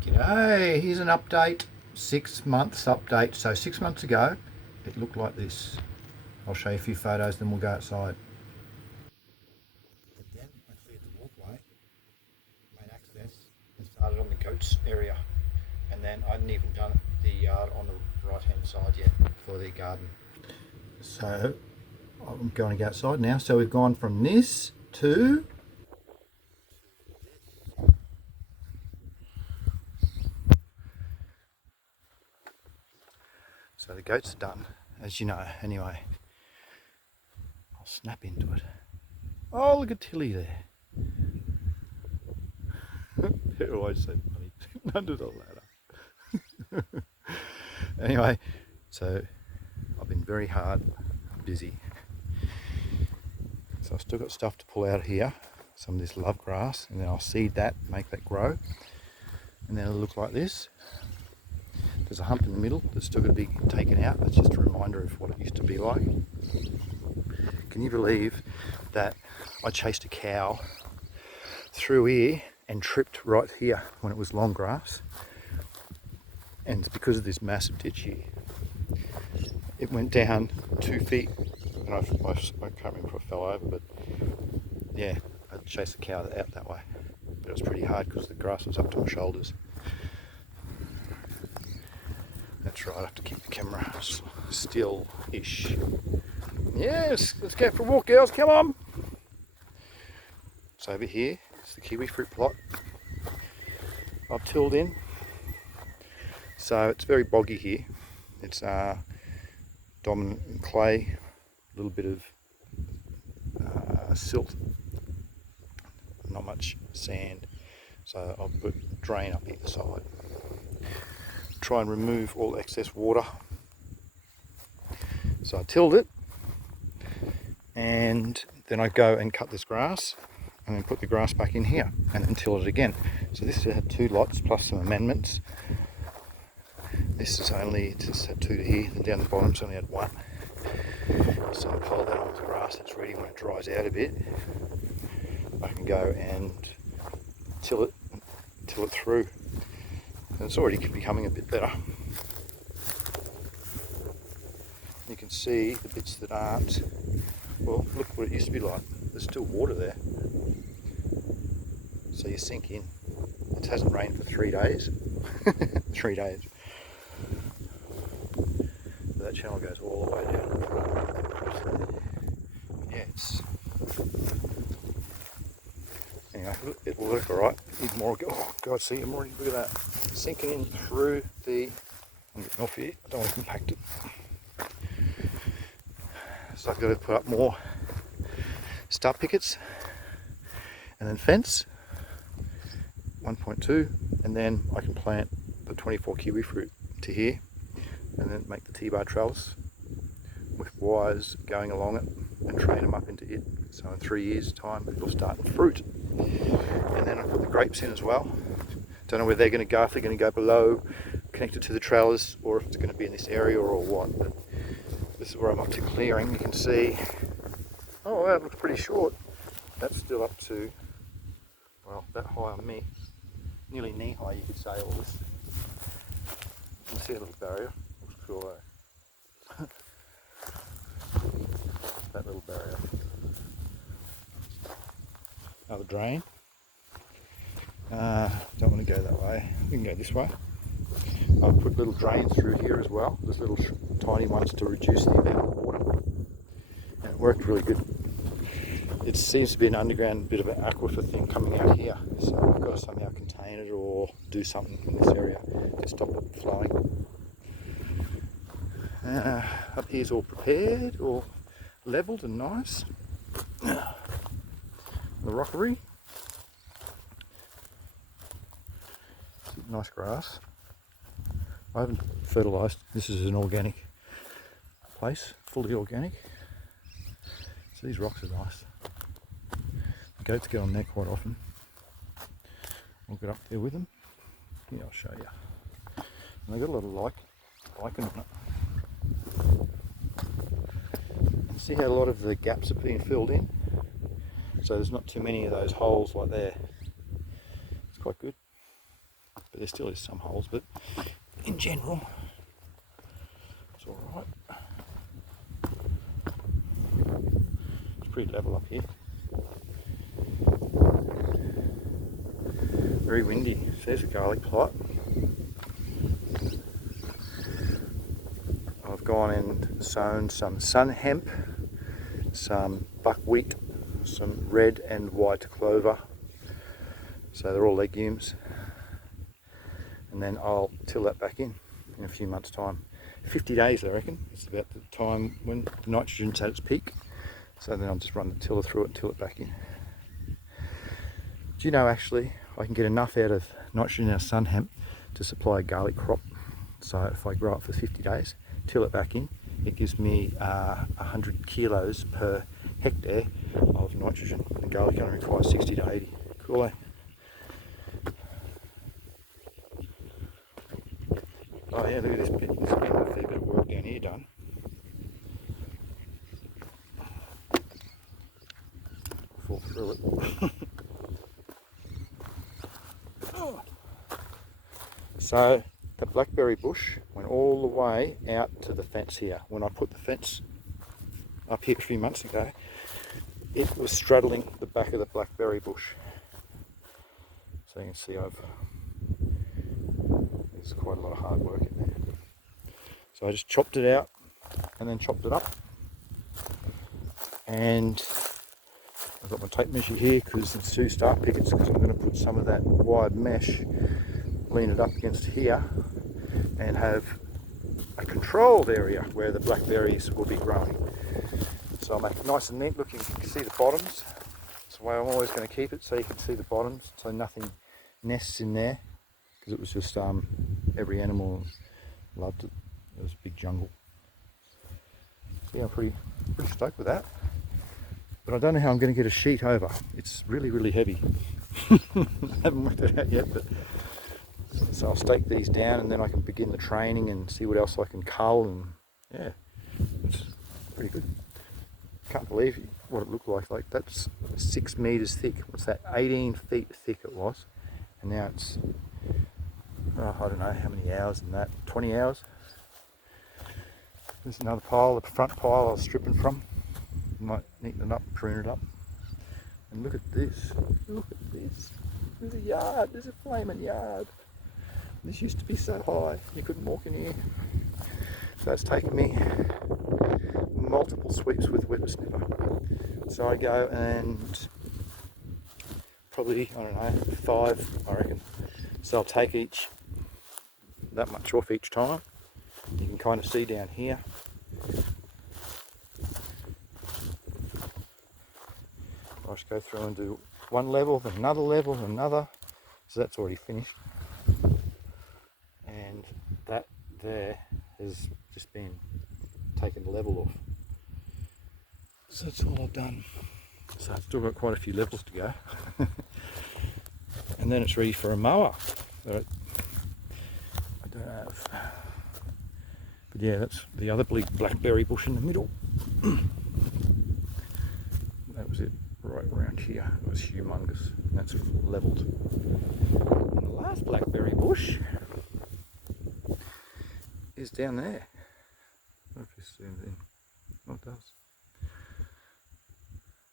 G'day, here's an update, 6 months update. So 6 months ago, it looked like this. I'll show you a few photos, then we'll go outside. But then I cleared the walkway, made access, and started on the goats area. And then I hadn't even done the yard on the right hand side yet for the garden. So I'm going to go outside now. So we've gone from this to so the goats are done, as you know, anyway. I'll snap into it. Oh, look at Tilly there. They're always so funny, under the ladder. Anyway, so I've been very hard, busy. So I've still got stuff to pull out here, some of this love grass, and then I'll seed that, make that grow, and then it'll look like this. There's a hump in the middle that's still got to be taken out. That's just a reminder of what it used to be like. Can you believe that I chased a cow through here and tripped right here when it was long grass? And it's because of this massive ditch here. It went down 2 feet, and I can't remember if I fell over, but yeah, I chased the cow out that way. But it was pretty hard because the grass was up to my shoulders. That's right, I have to keep the camera still-ish. Yes, let's go for a walk, girls, come on! So over here is the kiwi fruit plot I've tilled in. So it's very boggy here. It's dominant in clay, a little bit of silt, not much sand. So I'll put a drain up either side. Try and remove all excess water. So I tilled it, and then I go and cut this grass and then put the grass back in here and then till it again. So this had 2 lots plus some amendments. This is only just had 2 here, and down the bottom it's only had 1. So I pile that on with the grass. It's ready when it dries out a bit. I can go and till it through. And it's already becoming a bit better. You can see the bits that aren't, well, look what it used to be like. There's still water there. So you sink in. It hasn't rained for 3 days. 3 days. So that channel goes all the way down. Yeah, it's... Anyway, it'll work alright. Need more. Oh God, see, I'm already, look at that. Sinking in through the... I'm getting off here. I don't want to compact it. So I've got to put up more start pickets and then fence 1.2, and then I can plant the 24 kiwi fruit to here and then make the T-bar trellis with wires going along it and train them up into it. So in 3 years time it'll start in fruit. And then I put the grapes in as well. Don't know where they're going to go, if they're going to go below connected to the trellis or if it's going to be in this area or what. But this is where I'm up to clearing. You can see, oh, that looks pretty short. That's still up to, well, that high on me. Nearly knee high, you could say, all this. You can see a little barrier. Looks cool though. That little barrier. Another drain. Don't want to go that way. We can go this way. I've put little drains through here as well. There's little tiny ones to reduce the amount of water. And it worked really good. It seems to be an underground bit of an aquifer thing coming out here. So I've got to somehow contain it or do something in this area to stop it flowing. Up here's all prepared, all levelled and nice. The rockery. Nice grass. I haven't fertilised. This is an organic place, fully organic. So these rocks are nice. The goats get on there quite often. I'll get up there with them. Yeah, I'll show you. And they've got a lot of lichen on it. See how a lot of the gaps are being filled in? So there's not too many of those holes like there. It's quite good. but there still is some holes, but in general it's all right. It's pretty level up here. Very windy. So there's a garlic plot. I've gone and sown some sun hemp, some buckwheat, some red and white clover. So they're all legumes. And then I'll till that back in a few months' time. 50 days, I reckon. It's about the time when the nitrogen's at its peak. So then I'll just run the tiller through it and till it back in. Do you know, actually, I can get enough out of nitrogen in our sun hemp to supply a garlic crop. So if I grow it for 50 days, till it back in, it gives me 100 kilos per hectare of nitrogen. The garlic only requires 60 to 80. Cool, eh? Oh yeah, look at this bit. There's been a fair bit of work down here done. I'll fall through it. So the blackberry bush went all the way out to the fence here. When I put the fence up here a few months ago, it was straddling the back of the blackberry bush. So you can see there's quite a lot of hard work in there. So I just chopped it out and then chopped it up. And I've got my tape measure here because it's 2 start pickets, because I'm going to put some of that wired mesh, lean it up against here and have a controlled area where the blackberries will be growing. So I'll make it nice and neat looking. You can see the bottoms. That's the way I'm always going to keep it, so you can see the bottoms, so nothing nests in there, because it was just every animal loved it. It was a big jungle. So yeah, I'm pretty stoked with that. But I don't know how I'm going to get a sheet over. It's really, really heavy. I haven't worked it out yet, but so I'll stake these down and then I can begin the training and see what else I can cull, and yeah, it's pretty good. Can't believe what it looked like. Like, that's 6 meters thick. What's that? 18 feet thick it was, and now it's I don't know how many hours in that. 20 hours. There's another pile, the front pile I was stripping from. Might neaten it up, prune it up. And look at this. Look at this. There's a yard. There's a flaming yard. This used to be so high you couldn't walk in here. So it's taken me multiple sweeps with whippersnipper. So I go and probably, I don't know, 5 I reckon. So I'll take that much off each time. You can kind of see down here. I'll just go through and do one level, then another level, and another. So that's already finished. And that there has just been taken level off. So that's all I've done. So I've still got quite a few levels to go. And then it's ready for a mower. But I don't have. But yeah, that's the other big blackberry bush in the middle. That was it, right around here. It was humongous, and that's levelled. And the last blackberry bush is down there. I don't know if this zooms in. Oh, it does.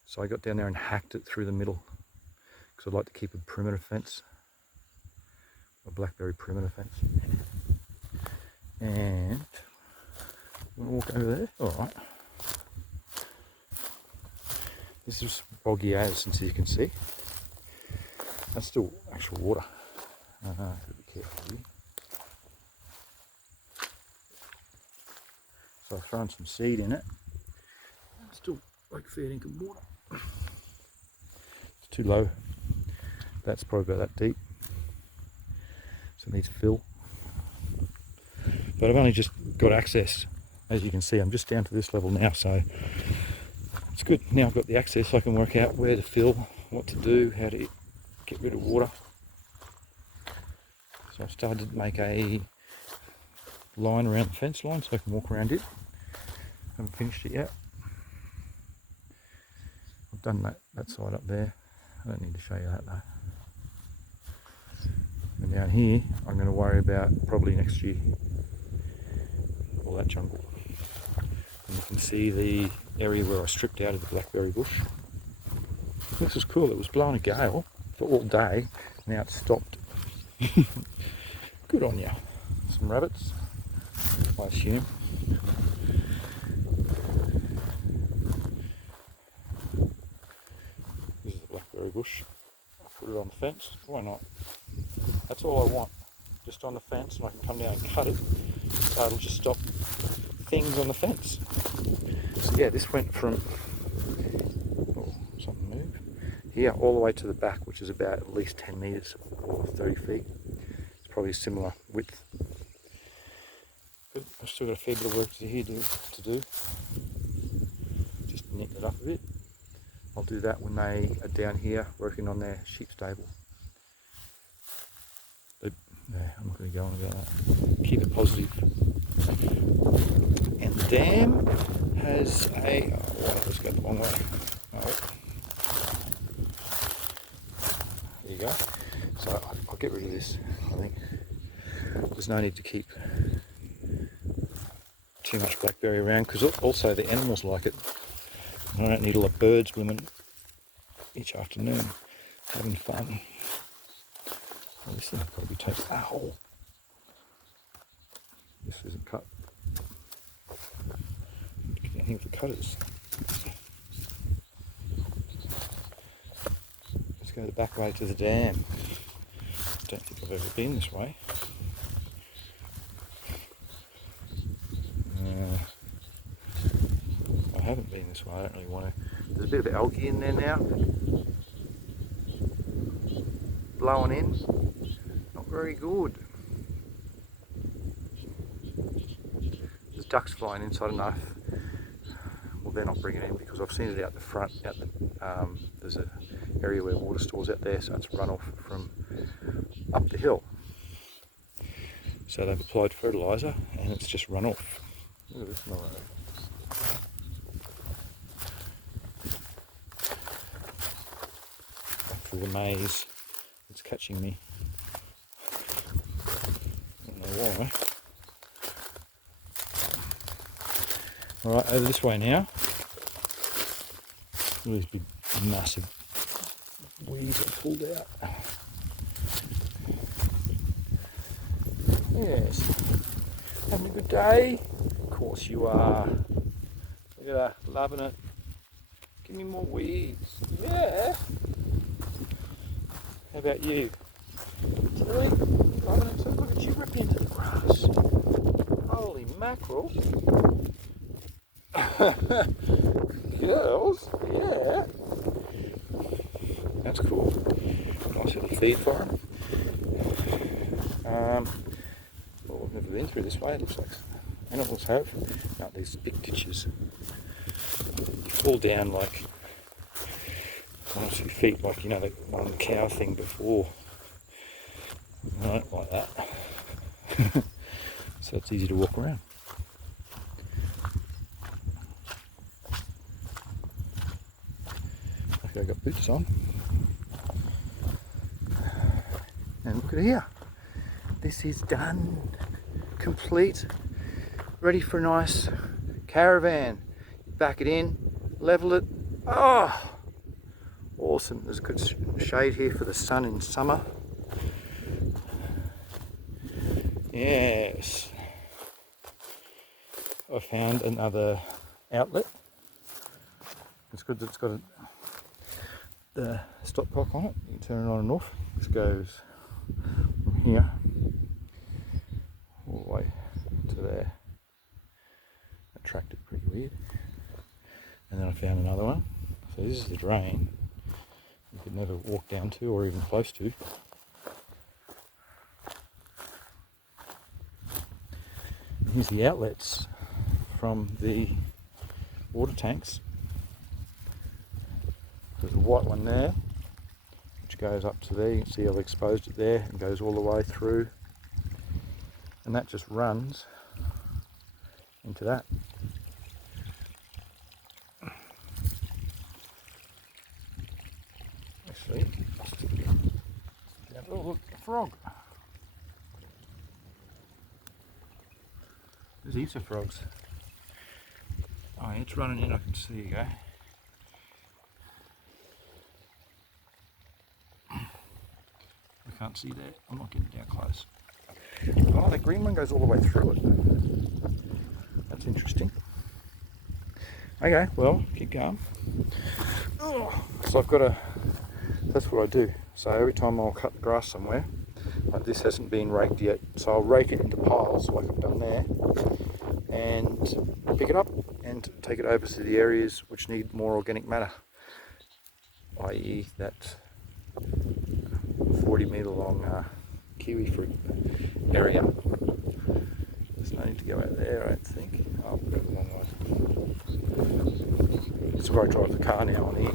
So I got down there and hacked it through the middle, because I'd like to keep a perimeter fence, a blackberry perimeter fence. And I'm going to walk over there. Alright. This is boggy as you can see. That's still actual water. I've got to be careful here. So I've thrown some seed in it. Still like fair income water. It's too low. That's probably about that deep. So it needs fill. But I've only just got access. As you can see, I'm just down to this level now, so it's good. Now I've got the access, so I can work out where to fill, what to do, how to get rid of water. So I've started to make a line around the fence line so I can walk around it. Haven't finished it yet. I've done that side up there. I don't need to show you that though. And Down here, I'm going to worry about probably next year. All that jungle. And you can see the area where I stripped out of the blackberry bush. This was cool. It was blowing a gale for all day. Now it's stopped. Good on you. Some rabbits, I assume. This is the blackberry bush. I'll put it on the fence. Why not? That's all I want. Just on the fence, and I can come down and cut it. So it'll just stop things on the fence. So yeah, this went from something moved here all the way to the back, which is about at least 10 meters or 30 feet. It's probably a similar width. But I've still got a fair bit of work to do. Just knit it up a bit. I'll do that when they are down here working on their sheep stable. But yeah, I'm not going to go on about that. Keep it positive. And the dam has a... Oh, let's go the wrong way. Oh. There you go. So I'll get rid of this, I think. There's no need to keep too much blackberry around, because also the animals like it. I don't need a lot of birds blooming each afternoon having fun. Well, this thing probably takes... Ow! This isn't cut. Anything for cutters. Let's go the back way to the dam. Don't think I've ever been this way. I haven't been this way. I don't really want to. There's a bit of algae in there now. Blowing in. Not very good. There's ducks flying inside enough. Well, they're not bringing it in because I've seen it out the front. There's an area where water stores out there, so it's runoff from up the hill. So they've applied fertiliser and it's just run off. Look at this morrow. Back through the maze. It's catching me. I don't know why. Alright, over this way now. Look at these big, massive weeds I pulled out. Yes. Having a good day? Of course you are. Look at that, loving it. Give me more weeds. Yeah. How about you? Really? Loving it? So look at you ripping into the grass. Holy mackerel. Girls, yeah. That's cool. Nice little feed for them. Well, I've never been through this way, it looks like animals have. No, these big ditches. You fall down like 1 or 2 feet, like, you know, the one on the cow thing before. I don't like that. So it's easy to walk around. Okay, I've got boots on. And look at here. This is done. Complete. Ready for a nice caravan. Back it in, level it. Oh! Awesome. There's a good shade here for the sun in summer. Yes. I found another outlet. It's good that it's got the stop clock on it. You can turn it on and off. This goes from here all the way to there. Attracted pretty weird. And then I found another one. So this is the drain. You could never walk down to or even close to. And here's the outlets from the water tanks. There's a white one there, which goes up to there. You can see I've exposed it there and goes all the way through. And that just runs into that. Actually, have a look, a frog. There's heaps of frogs. Oh, yeah, it's running in, I can see, you go. I can't see that, I'm not getting down close. Oh, the green one goes all the way through it. That's interesting. Okay, well, keep going. Oh, so I've got to, that's what I do. So every time I'll cut the grass somewhere, like this hasn't been raked yet, so I'll rake it into piles like I've done there, and pick it up and take it over to the areas which need more organic matter, i.e. that 40-metre long kiwi fruit area. There's no need to go out there, I don't think. Oh, I've got the wrong way. This is where I drive the car now on here,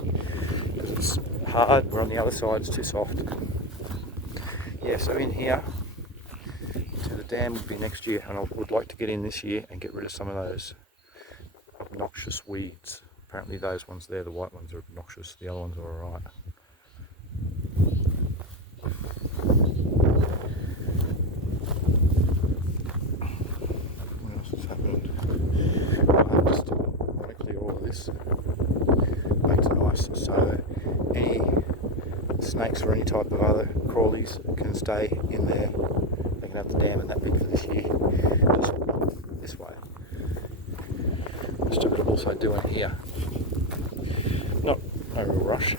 because it's hard, where on the other side it's too soft. Yeah, so in here, to the dam would be next year, and I would like to get in this year and get rid of some of those obnoxious weeds. Apparently those ones there, the white ones, are obnoxious, the other ones are alright. What else has happened? I just want to clear all of this, make it nice so that any snakes or any type of other crawlies can stay in there. They can have the dam and that big for this year, just this way. Most of it I'm also doing here. No real rush.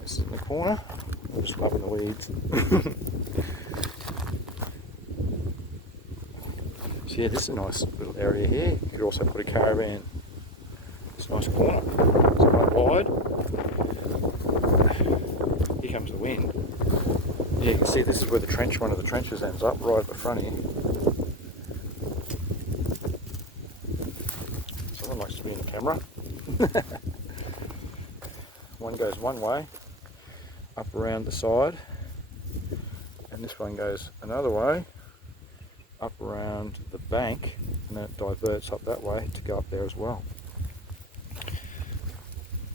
This is in the corner. I'm just loving the weeds. So yeah, this is a nice little area here. You could also put a caravan. It's a nice corner. It's quite wide. Here comes the wind. Yeah, you can see this is where the trench, one of the trenches ends up, right at the front here. Someone likes to be in the camera. One goes one way, up around the side, and this one goes another way, up around the bank, and then it diverts up that way to go up there as well.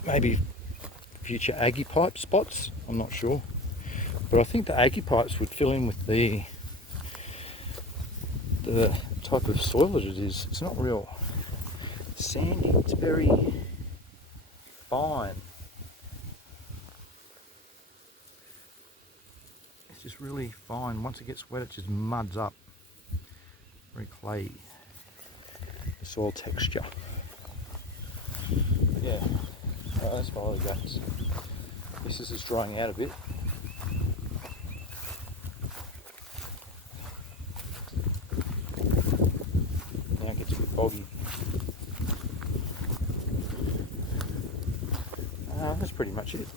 Maybe future Aggie pipe spots, I'm not sure. But I think the Aggie pipes would fill in with the type of soil that it is. It's not real sandy, it's very fine. It's just really fine. Once it gets wet, it just muds up. Very clayey, the soil texture. But yeah, that's follow the guts. This is just drying out a bit. Now it gets a bit boggy. That's pretty much it.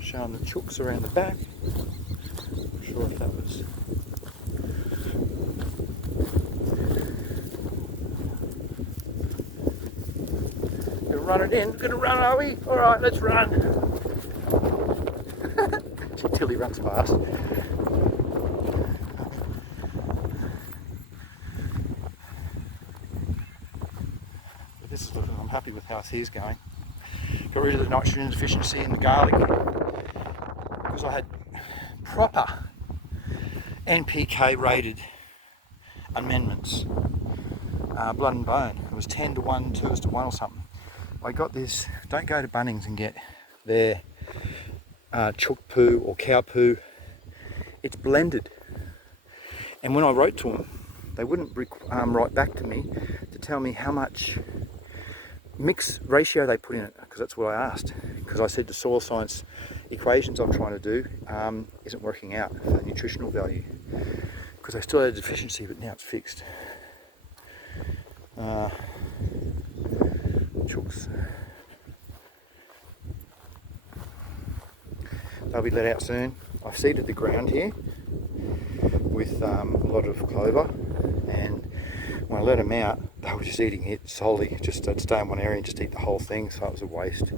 Showing the chooks around the back. Not sure if that was. Gonna run it in. Gonna run, are we? All right, let's run. Till he runs fast. But this is looking. I'm happy with how he's going. Got rid of the nitrogen deficiency in the garlic because I had proper NPK rated amendments, blood and bone. It was 10 to 1, 2 to 1 or something. I got this. Don't go to Bunnings and get their chook poo or cow poo. It's blended, and when I wrote to them, they wouldn't write back to me to tell me how much mix ratio they put in it, because that's what I asked, because I said the soil science equations I'm trying to do isn't working out for the nutritional value, because I still had a deficiency, but now it's fixed. Chooks, they'll be let out soon. I've seeded the ground here with a lot of clover, and when I let them out, they were just eating it solely. Just they'd stay in one area and just eat the whole thing, so it was a waste.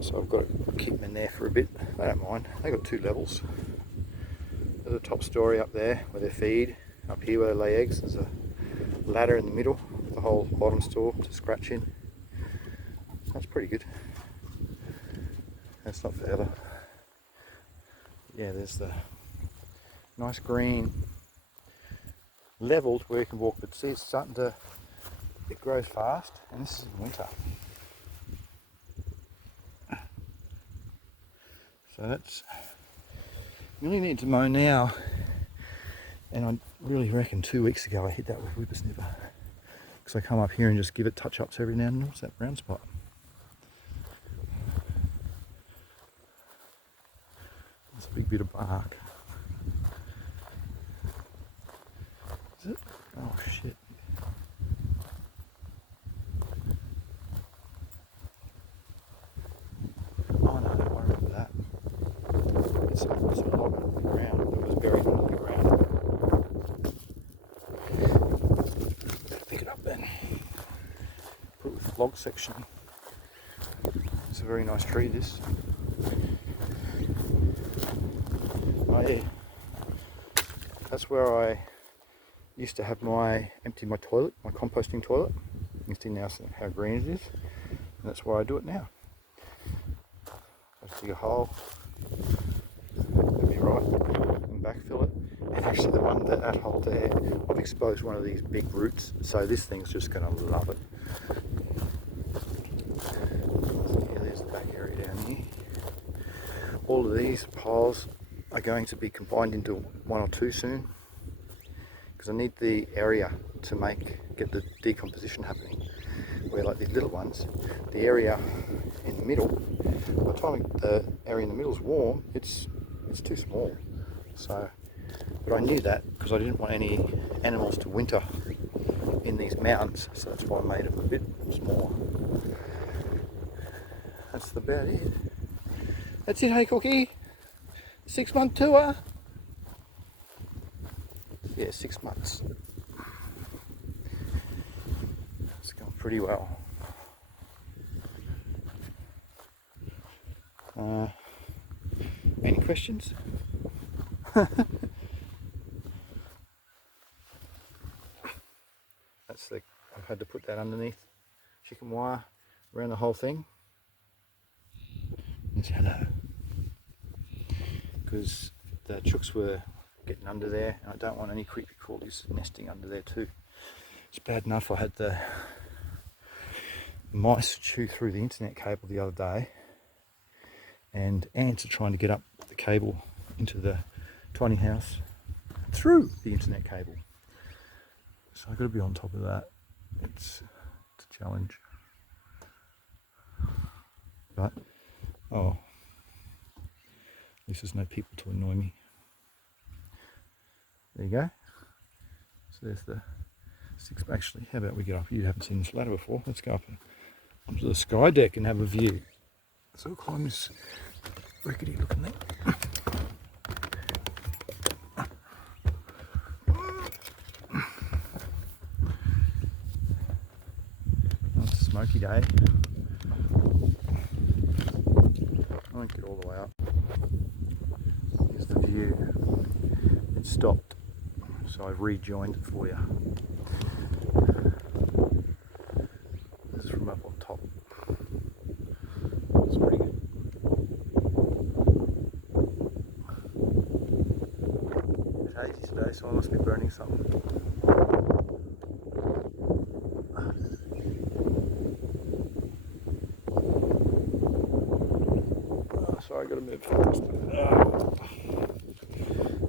So I've got to keep them in there for a bit. They don't mind. They've got 2 levels. There's a top story up there where they feed. Up here where they lay eggs, there's a ladder in the middle with the whole bottom store to scratch in. That's pretty good. That's not forever. Yeah, there's the nice green levelled where you can walk, but see it's starting to, it grows fast, and this is in winter. So that's, really need to mow now, and I really reckon 2 weeks ago I hit that with whippersnipper, because I come up here and just give it touch-ups every now and then. What's that brown spot? It's a big bit of bark. Is it? Oh shit. Oh no, don't worry about that. It's a log under the ground that was buried under the ground. Pick it up then. Put it with the log section. It's a very nice tree, this. Oh yeah. That's where I used to have empty my toilet, my composting toilet. You can see now how green it is. And that's why I do it now. I just dig a hole, let me right, and backfill it. And actually that hole there, I've exposed one of these big roots, so this thing's just going to love it. So yeah, there's the back area down here. All of these piles are going to be combined into one or two soon, because I need the area to get the decomposition happening. Where like these little ones, the area in the middle, by the time the area in the middle is warm, it's too small. So, but I knew that because I didn't want any animals to winter in these mountains, so that's why I made them a bit smaller. That's about it. That's it, hey Cookie. 6-month tour. Yeah, 6 months. It's going pretty well. Any questions? That's I've had to put that underneath chicken wire around the whole thing. Yes, hello. Because the chooks were getting under there, and I don't want any creepy crawlies nesting under there too. It's bad enough I had the mice chew through the internet cable the other day, and ants are trying to get up the cable into the tiny house through the internet cable. So I've got to be on top of that. It's a challenge. But, oh, at least there's no people to annoy me. There you go. So there's the 6. Actually, how about we get up? You haven't seen this ladder before. Let's go up onto the sky deck and have a view. So we'll climb this rickety looking thing. It's a smoky day. I won't get all the way up. Here's the view. It stopped, so I've rejoined it for you. This is from up on top. It's pretty good. It's hazy today, so I must be burning something. Oh, sorry, I got to move fast. Oh.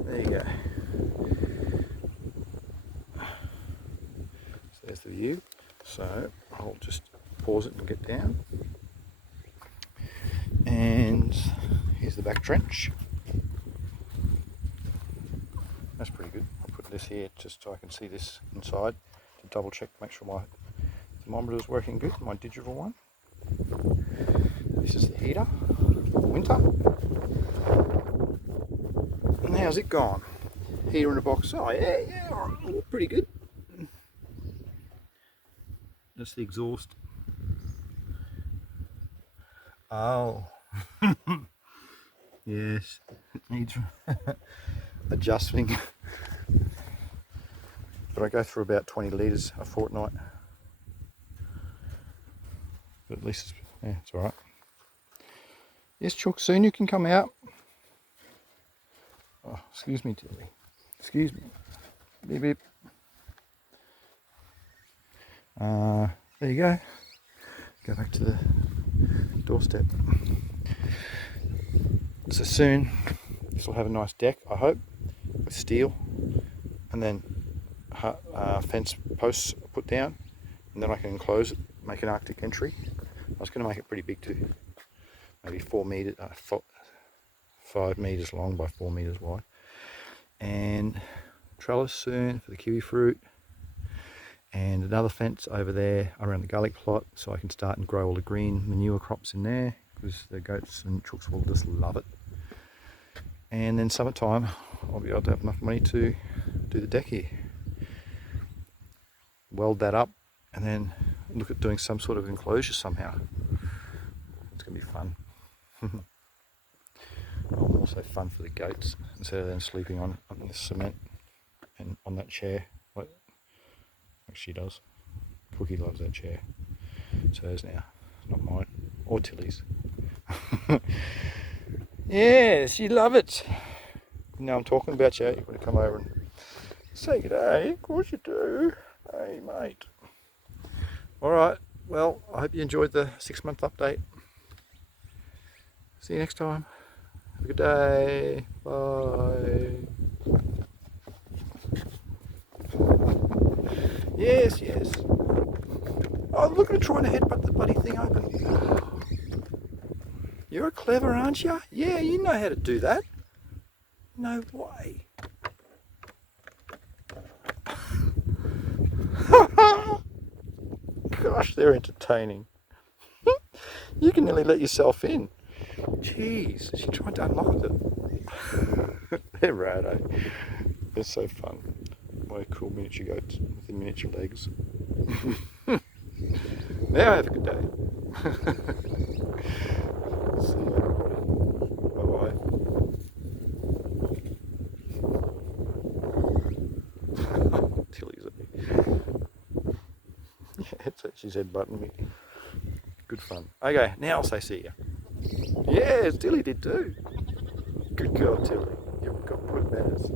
There you go. So there's the view. So I'll just pause it and get down. And here's the back trench. That's pretty good. I'll put this here just so I can see this inside to double check, make sure my thermometer is working good, my digital one. This is the heater for winter. And how's it gone? Heater in a box. Oh yeah, all right, pretty good. That's the exhaust. Oh. Yes, it needs adjusting. But I go through about 20 litres a fortnight. But at least Yeah, it's alright. Yes, Chook, soon you can come out. Oh, excuse me, Tilly. Excuse me. Beep, beep. There you go. Go back to the doorstep. So soon, this will have a nice deck, I hope, with steel, and then fence posts put down, and then I can enclose it, make an Arctic entry. I was going to make it pretty big too, maybe 4 meters, 5 meters long by 4 meters wide, and trellis soon for the kiwi fruit, and another fence over there around the garlic plot, so I can start and grow all the green manure crops in there, because the goats and chooks will just love it. And then summertime, I'll be able to have enough money to do the deck here. Weld that up and then look at doing some sort of enclosure somehow. It's going to be fun. Also fun for the goats, instead of them sleeping on the cement and on that chair like she does. Cookie loves that chair. It's hers now, not mine or Tilly's. Yes, you love it. Now I'm talking about you. You've got to come over and say good day. Of course you do. Hey, mate. Alright, well, I hope you enjoyed the 6-month update. See you next time. Have a good day. Bye. Yes, yes. Oh, look at her trying to headbutt the bloody thing open. You're clever, aren't you? Yeah, you know how to do that. No way. Gosh, they're entertaining. You can nearly let yourself in. Jeez, she tried to unlock it. They're rad, eh? They're so fun. My cool miniature goats with the miniature legs. Now have a good day. See you, everybody. Bye-bye. Tilly's at me. Yeah, she's headbutting me. Good fun. Okay, now I'll say see ya. Yes, Tilly did too. Good girl, Tilly. You've got good manners.